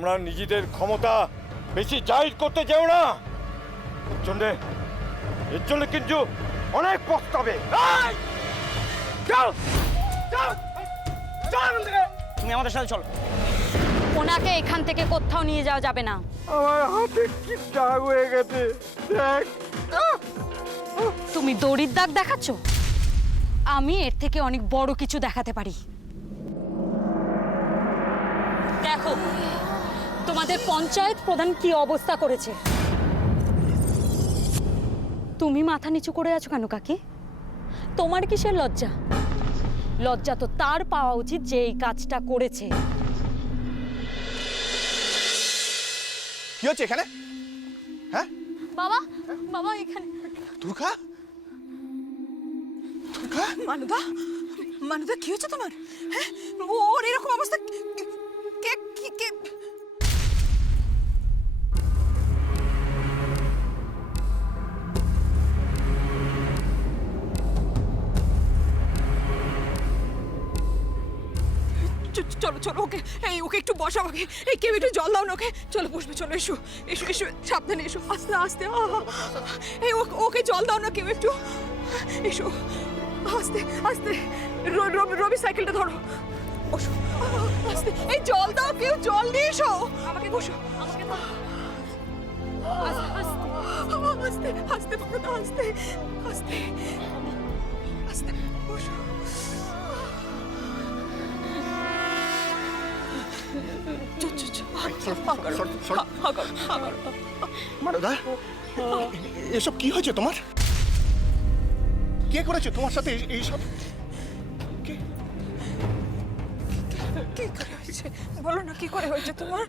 তোমরা নিজেদের ক্ষমতা বেশি জাহির করতে যেও না। এর জন্য কিন্তু অনেক পস্তাবে। তুমি আমাদের সাথে চলো। ওনাকে এখান থেকে কোথাও নিয়ে যাওয়া যাবে না। আমার হাতে কি দাগ হয়ে গেছে দেখ। তুমি দড়ির দাগ দেখাচ্ছ? আমি এর থেকে অনেক বড় কিছু দেখাতে পারি। দেখো তোমাদের পঞ্চায়েত প্রধান কি অবস্থা করেছে। তুমি মাথা নিচু করে আছো কেন কাকি? তোমার কিসের লজ্জা? লজ্জা তো তার পাওয়া উচিত যে এই কাজটা করেছে। কি হচ্ছে এখানে? হ্যাঁ বাবা, বাবা এখানে। দুর্গা, দুর্গা, মানুদা, মানুদা কি হচ্ছে তোমার? হ্যাঁ, ওর এরকম অবস্থা কে কে কে? চলো চলো, ওকে একটু বসাও। ওকে কেউ একটু জল দাও না ওকে। চলো বসবে, চলো এসো এসো এসো, সাবধানে এসো, আস্তে আস্তে। ওকে জল দাও না কেউ একটু। এসো আস্তে আস্তে। রবি সাইকেলটা ধরো, বসো আস্তে। এই জল দাও, কেউ জল নিয়ে এসো। আমাকে বসো, আমাকে আস্তে আস্তে বাবা, আস্তে আস্তে আস্তে বসো। মানদা, এসব কি হয়েছে তোমার? কে করেছে তোমার সাথে এইসব? কি করে হয়েছে বলো না, কি করে হয়েছে তোমার?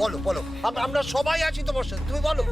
বলো বলো, আমরা সবাই আছি তোমার সাথে, তুমি বলো।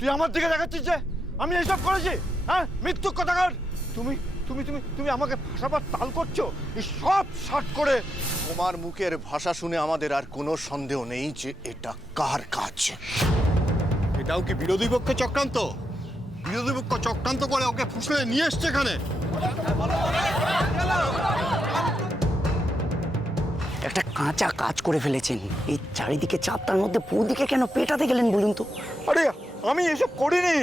তুই আমার দিকে দেখাচ্ছিস যে আমি এইসব করেছি? হ্যাঁ, মৃত্যু কথাকার। তুমি তুমি তুমি তুমি আমাকে ভাষাবার তাল করছো। এই সব শার্ট করে তোমার মুখের ভাষা শুনে আমাদের আর কোনো সন্দেহ নেই যে এটা কার কাজ। এটাও কি বিরোধী পক্ষের চক্রান্ত? বিরোধী পক্ষ চক্রান্ত করে ওকে ফুসলে নিয়ে এসছে এখানে। একটা কাঁচা কাজ করে ফেলেছেন। এই চারিদিকে চাপ, তার মধ্যে বৌদিকে কেন পেটাতে গেলেন বলুন তো? আরে আমি এসব করিনি।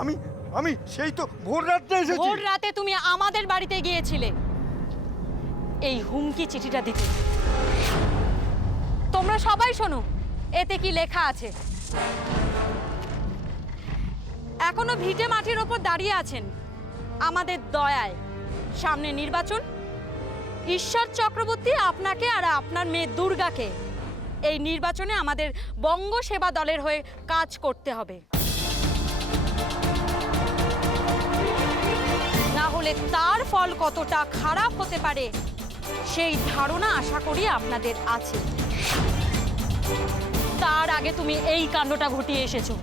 আমি আমি সেই তো ভোর রাতে এসেছি। ভোর রাতে তুমি আমাদের বাড়িতে গিয়েছিলে এই হুমকি চিঠিটা দিতে। তোমরা সবাই শোনো, এতে কি লেখা আছে। এখনো ভিটে মাটির ওপর দাঁড়িয়ে আছেন আমাদের দয়ায়। সামনে নির্বাচন। ঈশ্বর চক্রবর্তী আপনাকে আর আপনার মেয়ে দুর্গাকে এই নির্বাচনে আমাদের বঙ্গ সেবা দলের হয়ে কাজ করতে হবে। না হলে তার ফল কতটা খারাপ হতে পারে সেই ধারণা আশা করি আপনাদের আছে। তার আগে তুমি এই কাণ্ডটা ঘটিয়ে এসেছো,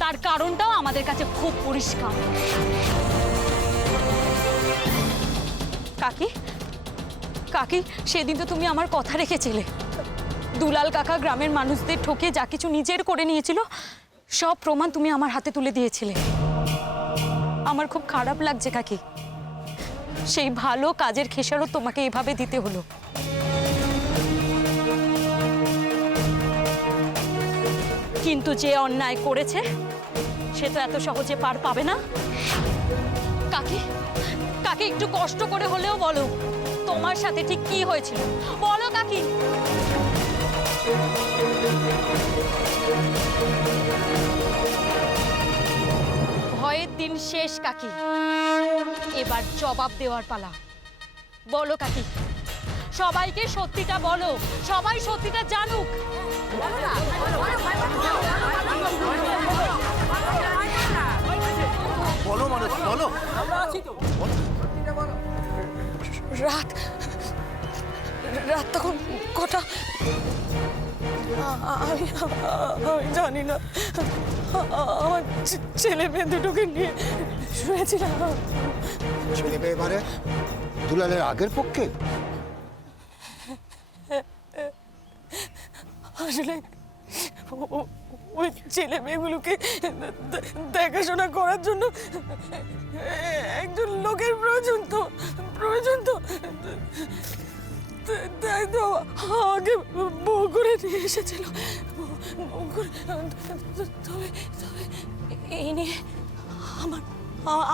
তার কারণটাও আমাদের কাছে খুব পরিষ্কার। কাকি, কাকি, সেদিন তো তুমি আমার কথা রেখেছিলে। দুলাল কাকা গ্রামের মানুষদের ঠকে যা কিছু নিজের করে নিয়েছিল সব প্রমাণ তুমি আমার হাতে তুলে দিয়েছিলে। আমার খুব খারাপ লাগছে কাকি, সেই ভালো কাজের খেসারত তোমাকে এভাবে দিতে হলো। কিন্তু যে অন্যায় করেছে সে তো এত সহজে পার পাবে না। কাকি, কাকি একটু কষ্ট করে হলেও বলো তোমার সাথে ঠিক কি হয়েছিল, বলো কাকি। ভয়ের দিন শেষ কাকি, এবার জবাব দেওয়ার পালা। বলো কাকি, সবাইকে সত্যিটা বলো, সবাই সত্যিটা জানুক। বলো মানুষ বলো। রাত রাত তখন কটা আমি আমি জানি না। আমার ছেলে মেয়ে দুটোকে নিয়ে শুয়েছিলাম। ছেলে মেয়ে মানে দুলালের আগের পক্ষে? আসলে ওই ছেলে মেয়েগুলোকে দেখাশোনা করার জন্য একজন লোকের প্রয়োজন তো তাই তো আমাকে বউ করে নিয়ে এসেছিল। তবে এই নিয়ে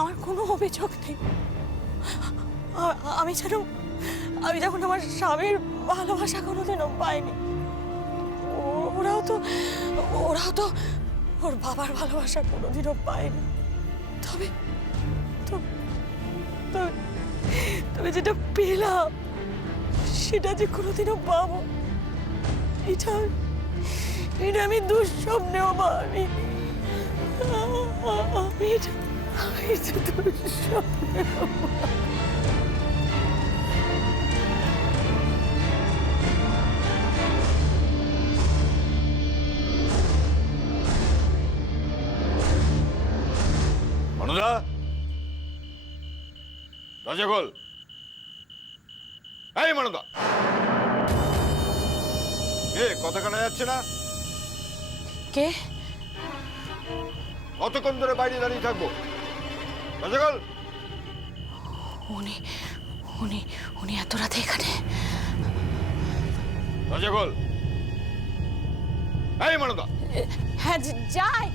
আমার কোনো অভিযোগ নেই। আমি যখন আমার স্বামীর ভালোবাসা কোনোদিনও পাইনি, ওরাও তো ওর বাবার ভালোবাসা কোনোদিনও পায়নি। তবে যেটা পেলাম সেটা যে কোনোদিনও পাবো এটা আমি দুঃস্বপ্নেও ভাবিনি। আমি এটা দুঃস্বপ্নেও মানদা, দরজা খোল। এই মানদা, কথা কানা যাচ্ছে না? কে? কতক্ষণ ধরে বাইরে দাঁড়িয়ে থাকবো? দরজা খোল। উনি এত রাতে এখানে? দরজা খোল। এই মানদা, হ্যাঁ যাই।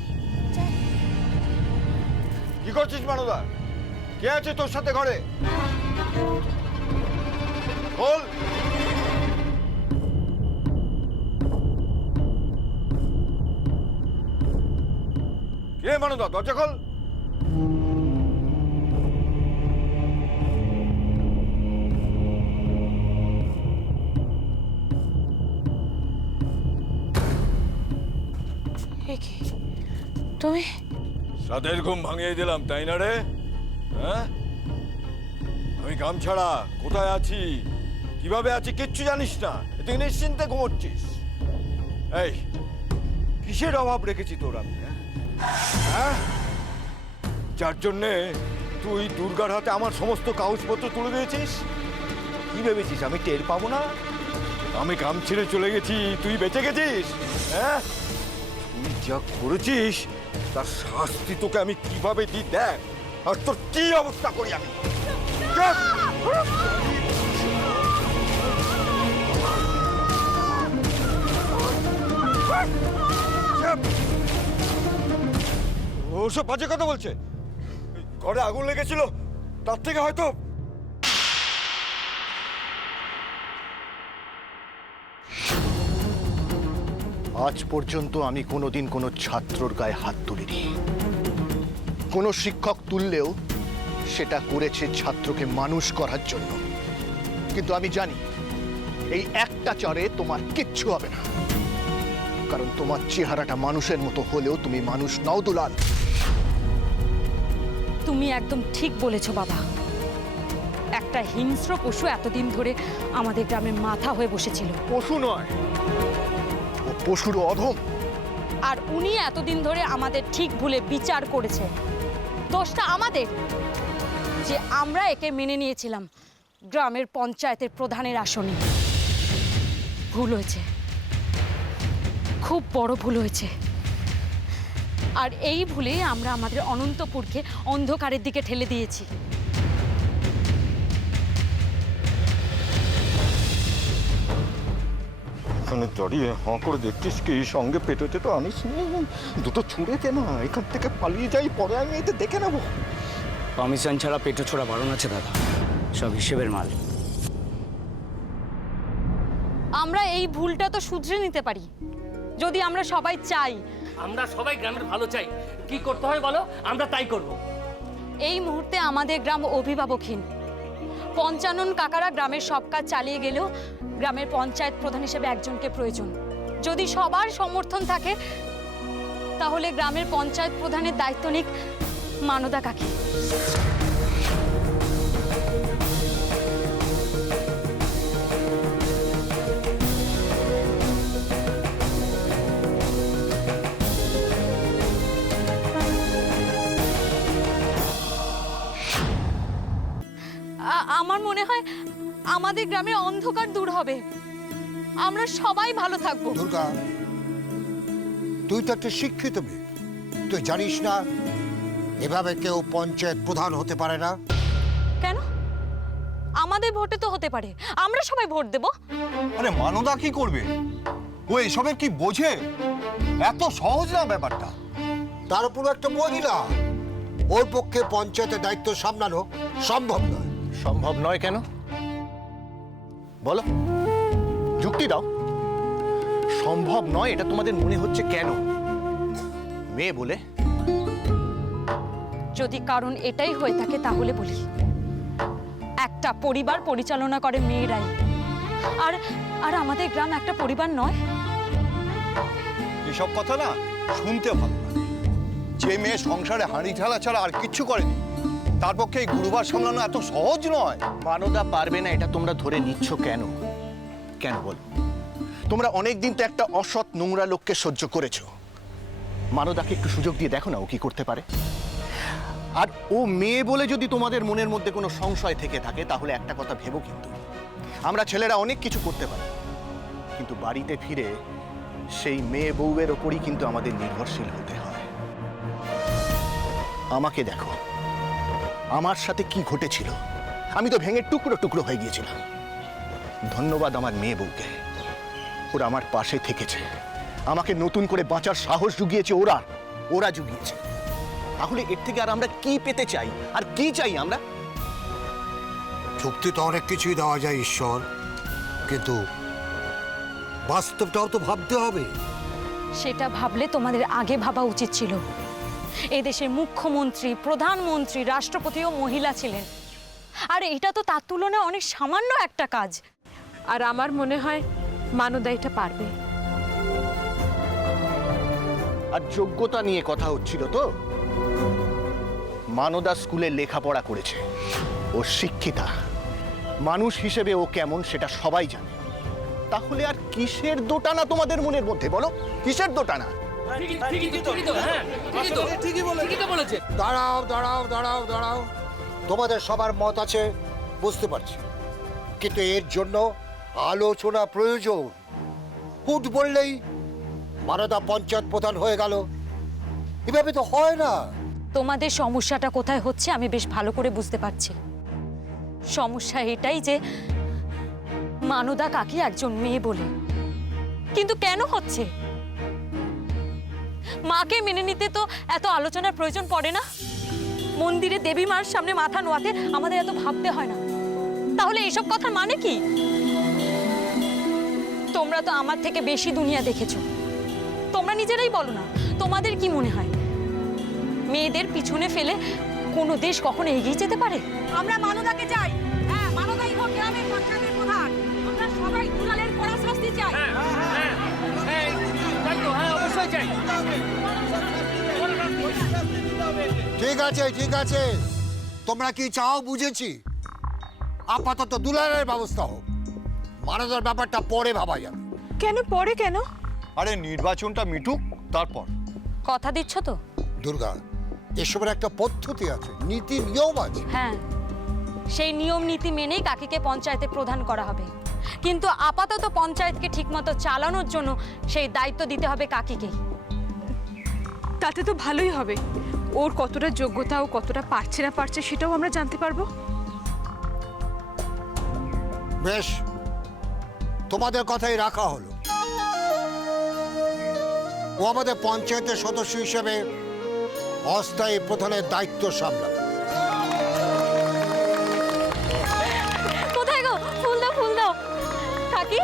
কি করছিস মানদা? কে আছে তোর সাথে ঘরে? খোল। কে মানদা, দরজা খোল। কি তুমি? সাদের ঘুম ভাঙিয়ে দিলাম তাই না রে? হ্যাঁ, আমি কাম ছাড়া কোথায় আছি, কিভাবে আছি কিচ্ছু জানিস না, তুই নিশ্চিন্তে ঘুমোচ্ছিস। এই কিসের অভাব রেখেছি তোর আমি? হ্যাঁ, যার জন্যে তুই দুর্গার হাতে আমার সমস্ত কাগজপত্র তুলে দিয়েছিস? কি ভেবেছিস আমি টের পাবো না? আমি কাম ছেড়ে চলে গেছি, তুই বেঁচে গেছিস? হ্যাঁ, তুই যা করেছিস তার শাস্তি তোকে আমি কিভাবে দিই দেখ, আর তোর কি অবস্থা করি আমি। ওসব বাজে কথা বলছে। ঘরে আগুন লেগেছিল, তার থেকে হয়তো আজ পর্যন্ত আমি কোনোদিন কোনো ছাত্রর গায়ে হাত তুলিনি। কোনো শিক্ষক তুললেও সেটা করেছে ছাত্রকে মানুষ করার জন্য। কিন্তু আমি জানি এই একটা চরে তোমার কিচ্ছু হবে না, কারণ তোমার চেহারাটা মানুষের মতো হলেও তুমি মানুষ নও দুলাল। তুমি একদম ঠিক বলেছো বাবা। একটা হিংস্র পশু এতদিন ধরে আমাদের গ্রামের মাথা হয়ে বসেছিল। পশু নয়, ও পশুর অধম। আর উনি এতদিন ধরে আমাদের ঠিক ভুলে বিচার করেছে। দোষটা আমাদের যে আমরা একে মেনে নিয়েছিলাম গ্রামের পঞ্চায়েতের প্রধানের আসনে। ভুল হয়েছে, খুব বড় ভুল হয়েছে। আর এই ভুলে আমরা আমাদের অনন্তপুরকে অন্ধকারের দিকে ঠেলে দিয়েছি। এখানে দাঁড়িয়ে হাঁ করে দেখছিস কি? সঙ্গে পেটোতে তো আনিস নি, দুটো ছুঁড়ে দে না, এখান থেকে পালিয়ে যাই, পরে আমি এতে দেখে নেবো। পারমিশন ছাড়া পেটো ছোড়া বারণ আছে দাদা, সব হিসেবের মাল। আমরা এই ভুলটা তো শুধরে নিতে পারি যদি আমরা সবাই চাই। আমরা সবাই গ্রামের ভালো চাই, কি করতে হয় বলো, আমরা তাই করব। এই মুহূর্তে আমাদের গ্রাম অভিভাবকহীন। পঞ্চানন কাকারা গ্রামের সব কাজ চালিয়ে গেলেও গ্রামের পঞ্চায়েত প্রধান হিসেবে একজনকে প্রয়োজন। যদি সবার সমর্থন থাকে তাহলে গ্রামের পঞ্চায়েত প্রধানের দায়িত্ব নিক মানদা কাকি। আমার মনে হয় আমাদের গ্রামের অন্ধকার দূর হবে, আমরা সবাই ভালো থাকবো। দুর্গা, তুই তো একটা শিক্ষিত মেয়ে, তুই জানিস না এভাবে কেউ পঞ্চায়েত প্রধান হতে পারে না? কেন? আমাদের ভোটে তো হতে পারে, আমরা সবাই ভোট দেব। আরে মানদা কি করবে? ও এসবের কি বোঝে? এত সহজ না ব্যাপারটা। তার উপর একটা মহিলা, ওর পক্ষে পঞ্চায়েতের দায়িত্ব সামলানো সম্ভব নয়। সম্ভব নয় কেন বলো, যুক্তি দাও। সম্ভব নয় এটা তোমাদের মনে হচ্ছে কেন? মেয়ে বলে? যদি কারণ এটাই হয়ে থাকে তাহলে বলি, একটা পরিবার পরিচালনা করে মেয়েরাই, আর আর আমাদের গ্রাম একটা পরিবার নয়। এসব কথা না শুনতে ভালো লাগে। যে মেয়ে সংসারে হাঁড়ি ঠেলা ছাড়া আর কিচ্ছু করেনি, তার পক্ষে এই গুরুবার সামলানো এত সহজ নয়। মানদা পারবে না এটা তোমরা ধরে নিচ্ছ কেন? কেন বল? তোমরা অনেক দিন তো একটা অসৎ নোংরা লোককে সহ্য করেছো। মানদাকে একটু সুযোগ দিয়ে দেখো না ও কি করতে পারে। আর ও মেয়ে বলে যদি তোমাদের মনের মধ্যে কোনো সংশয় থেকে থাকে তাহলে একটা কথা ভেবো, কিন্তু আমরা ছেলেরা অনেক কিছু করতে পারি, কিন্তু বাড়িতে ফিরে সেই মেয়ে বউয়ের ওপরই কিন্তু আমাদের নির্ভরশীল হতে হয়। আমাকে দেখো, আমার সাথে কি ঘটেছিল, আমি তো ভেঙে টুকরো টুকরো হয়ে গিয়েছিলাম। ধন্যবাদ আমার মেয়ে বউকে, ওরা আমার পাশে থেকেছে, আমাকে নতুন করে বাঁচার সাহস জুগিয়েছে, ওরা জুগিয়েছে। তাহলে এর থেকে আর আমরা কি পেতে চাই? আর কি চাই আমরা? যুক্তি তো অনেক কিছুই দেওয়া যায় ঈশ্বর, কিন্তু বাস্তবটাও তো ভাবতে হবে। সেটা ভাবলে তোমাদের আগে ভাবা উচিত ছিল। এদেশের মুখ্যমন্ত্রী, প্রধানমন্ত্রী, রাষ্ট্রপতিও মহিলা ছিলেন, আর এটা তো তার তুলনায় অনেক সামান্য একটা কাজ। আর আমার মনে হয় মানদা এটা পারবে। আর যোগ্যতা নিয়ে কথা হচ্ছিল তো। মানদা স্কুলে লেখাপড়া করেছে, ও শিক্ষিতা। মানুষ হিসেবে ও কেমন সেটা সবাই জানে। তাহলে আর কিসের দোটানা তোমাদের মনের মধ্যে বলো? কিসের দোটানা? দাঁড়াও দাঁড়াও দাঁড়াও দাঁড়াও, তোমাদের সবার মত আছে বুঝতে পারছি, কিন্তু এর জন্য আলোচনা প্রয়োজন। হুট বললেই মানদা পঞ্চায়েত প্রধান হয়ে গেল, এভাবে তো হয় না। তোমাদের সমস্যাটা কোথায় হচ্ছে আমি বেশ ভালো করে বুঝতে পারছি। সমস্যা এটাই যে মানদা কাকি একজন মেয়ে বলে। কিন্তু কেন হচ্ছে? মাকে মেনে নিতে তো এত আলোচনার প্রয়োজন পড়ে না। মন্দিরে দেবী মার সামনে মাথা নোয়াতে আমাদের এত ভাবতে হয় না। তাহলে এইসব কথার মানে কি? তোমরা তো আমার থেকে বেশি দুনিয়া দেখেছো, তোমরা নিজেরাই বলো না, তোমাদের কি মনে হয় মেয়েদের পিছনে ফেলে কোনো দেশ কখনো এগিয়ে যেতে পারে? আমরা মানদাকে চাই। হ্যাঁ, মানদাই হোক গ্রামের পঞ্চায়েতের প্রধান। আমরা সবাই দুলালের কড়া শাস্তি চাই। অবশ্যই চাই। ঠিক আছে ঠিক আছে, তোমরা কি চাও বুঝেছি। আপাতত দুলালের ব্যবস্থা হোক, মানদার ব্যাপারটা পরে ভাবা যাবে। কেন পরে কেন? আরে নির্বাচনটা মিটুক তারপর। কথা দিচ্ছ তো? দুর্গা, এসবের একটা পদ্ধতি আছে, নীতি নিয়ম আছে। হ্যাঁ, সেই নিয়ম নীতি মেনেই কাকিকে পঞ্চায়েতে প্রধান করা হবে। কিন্তু আপাতত পঞ্চায়েতকে ঠিকমতো চালানোর জন্য সেই দায়িত্ব দিতে হবে কাকিকেই। তাতে তো ভালোই হবে। ওর কতটা যোগ্যতা, ও কতটা পারছে না পারছে সেটাও আমরা জানতে পারবো। বেশ, তোমাদের কথাই রাখা হলো। ও আমাদের পঞ্চায়েতের সদস্য হিসেবে অস্থায়ী প্রধানের দায়িত্ব সামলাবে। কোথায় গো? ফুল দাও, ফুল দাও। কাকি,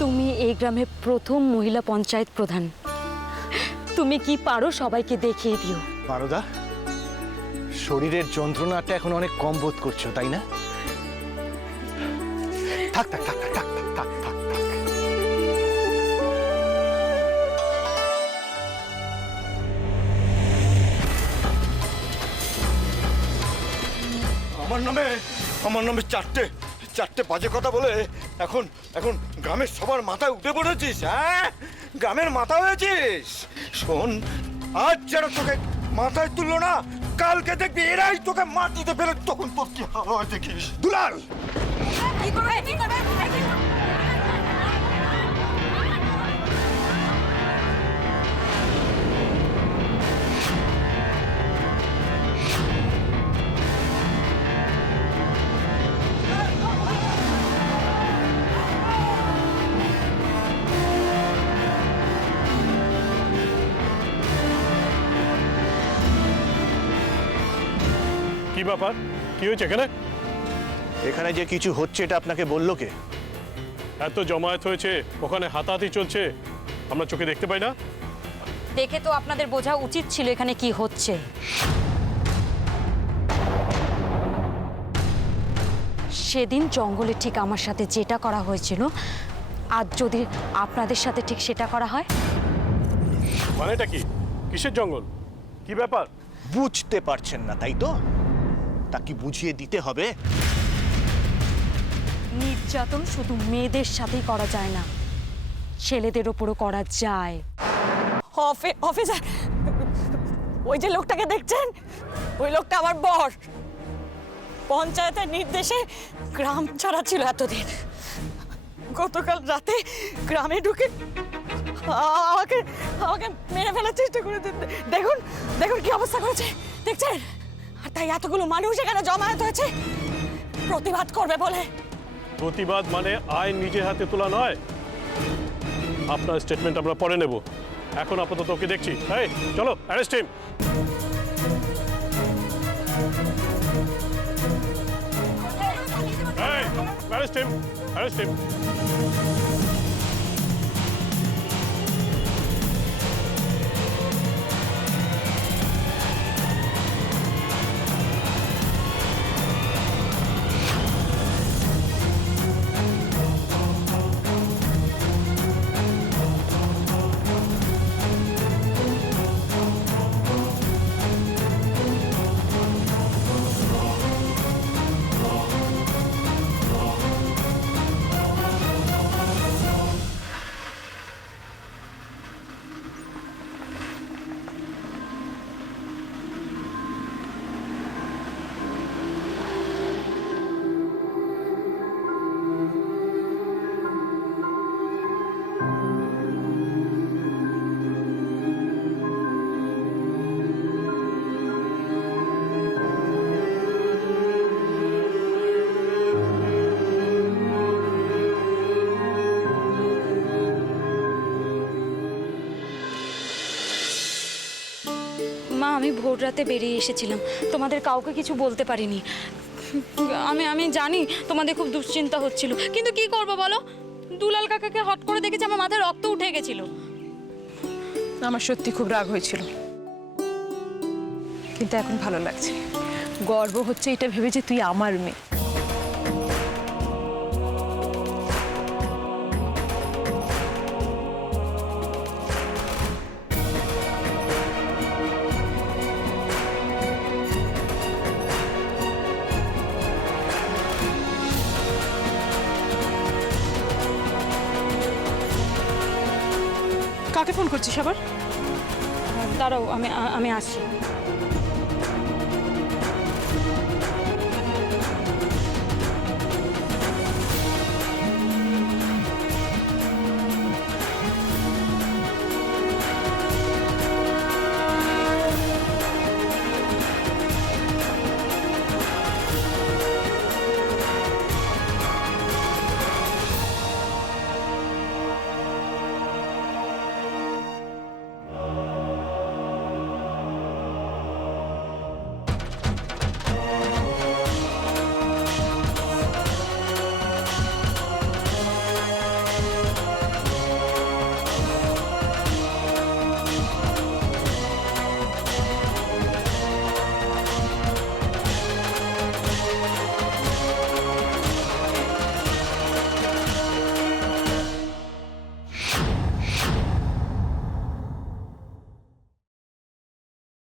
তুমি এই গ্রামের প্রথম মহিলা পঞ্চায়েত প্রধান। তুমি কি পারো সবাইকে দেখিয়ে দিও। মারদা, শরীরের যন্ত্রণাটা এখন অনেক কম বোধ করছো, তাই না? থাক থাক থাক থাক থাক থাক থাক থাক। আমার নামে চারটে বাজে কথা বলে এখন এখন গ্রামের সবার মাথায় উঠে পড়েছিস। হ্যাঁ, গ্রামের মাথা হয়েছিস। শোন, আজ যারা তোকে মাথায় তুললো না, কালকে দেখবি এরাই তোকে মাটিতে ফেলে, তখন তোর কি হাওয়া দেখিস। দুলাল, কি ব্যাপার? কি হয়েছে এখানে? এখানে যে কিছু হচ্ছে এটা আপনাকে বললো কে? এত জমায়েত হয়েছে, ওখানে হাতাহাতি চলছে, আমরা চোখে দেখতে পাই না? দেখে তো আপনাদের বোঝা উচিত ছিল এখানে কি হচ্ছে। সেদিন জঙ্গলে ঠিক আমার সাথে যেটা করা হয়েছিল, আজ যদি আপনাদের সাথে ঠিক সেটা করা হয়। মানেটা কি? কিসের জঙ্গল? কি ব্যাপার? বুঝতে পারছেন না, তাই তো? তা কি বুঝিয়ে দিতে হবে? নির্যাতন শুধু মেয়েদের সাথেই করা যায় না, ছেলেদের ওপরও করা যায়। অফিসার, ওই যে লোকটাকে দেখছেন, ওই লোকটা আমার বর। পঞ্চায়েতের নির্দেশে গ্রাম ছাড়া ছিল এতদিন। গতকাল রাতে গ্রামে ঢুকে আমাকে আমাকে মেরে ফেলার চেষ্টা করে। দেখুন দেখুন কি অবস্থা করেছে, দেখছেন? আর তাই এতগুলো মানুষ এখানে জমায়েত হয়েছে প্রতিবাদ করবে বলে। প্রতিবাদ মানে আইন নিজের হাতে তোলা নয়। আপনার স্টেটমেন্ট আমরা পরে নেব, এখন আপাতত ওকে দেখছি। এই চলো, অ্যারেস্ট হিম। এই অ্যারেস্ট হিম, অ্যারেস্ট হিম। মা, আমি ভোর রাতে বেরিয়ে এসেছিলাম, তোমাদের কাউকে কিছু বলতে পারিনি। আমি আমি জানি তোমাদের খুব দুশ্চিন্তা হচ্ছিল, কিন্তু কি করব বলো, দুলাল কাকাকে হট করে দেখেছি আমার মাথায় রক্ত উঠে গেছিল। আমার সত্যি খুব রাগ হয়েছিল, কিন্তু এখন ভালো লাগছে। গর্ব হচ্ছে এটা ভেবে যে তুই আমার মেয়ে। কাকে ফোন করছিস আবার? দাঁড়াও, আমি আসছি।